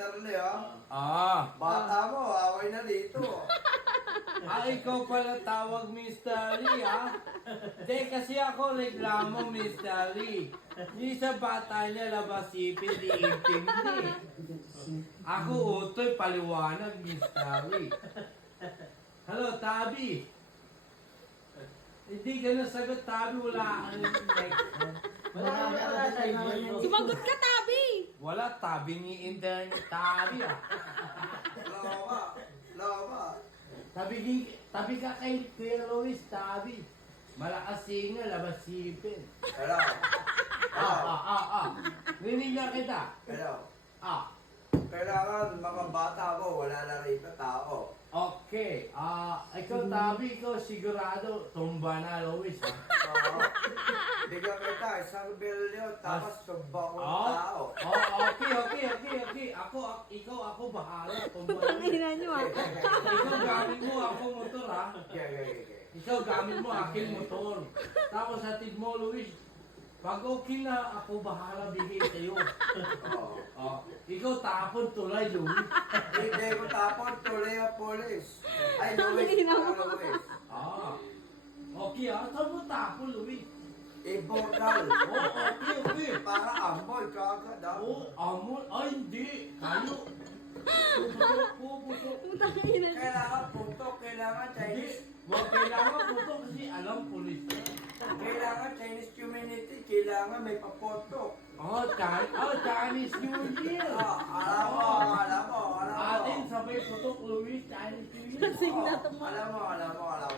Mr. Leo. Bata mo, away na dito. Ikaw pala tawag Mr. Lee, ha? Hindi, kasi ako reklamo, Mr. Lee. Di sa bata niya labasipin, di intindi. Ako utoy, paliwanag, Mr. Lee. Hello, Tabi. Hindi ka nasagot, Tabi. Wala. Sumagot ka, Tabi! Wala, Tabi ni internet, Tabi, ah. Lawa. Tabi ka kay Kuya Luis, Tabi. Malakas singa, labasipin. Hello. Rinig na kita. Hello. Kailangan mga bata mo, wala na rito tao. Okay. Ikaw, Tabi, ikaw sigurado tumba na, Luis. Bigyan kita, isang bilyon, tapos tumba ko tao. Okay. Ako bahala. Tumba na. Tangina nyo ah. Ikaw gamit mo ako motor, ha? Okay. Ikaw gamit mo aking motor. Tapos hatid mo, Luis. Pag okay na, ako bahala bigay sa'yo. Ikaw tapon tulay, Luis. Hindi ko tapon, tuloy ang polis. Ay, Luis. Okay, saan mo tapon, Luis? Ibornal. Okay. Para amoy kagad. Amoy? Ay, hindi. Kayo. Puputok. Tangina nyo. Kailangan putok, kailangan Chinese. Kailangan putok kasi alam pulis. Kailangan Chinese community, kailangan may papotok. Chinese New Year. Alam mo. Atin sabay putok, Luis, Chinese New Year. Lasing na tumo. Alam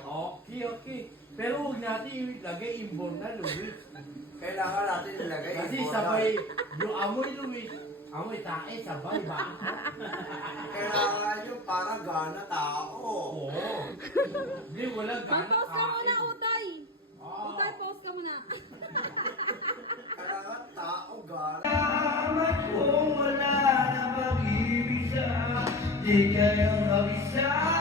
mo. Okay. Pero huwag natin ilagay inborn na, Luis. Kailangan natin ilagay. Kasi sabay, yung amoy, Luis, amoy tae, sabay ba? Kailangan yung para gana tao. Oo. Hindi, walang gana Mag-pause ka muna, Utay! Ah. Utay, pause ka muna. Kailangan tao gana. Salamat kung wala na pag-ibig sa di kayang kabisa.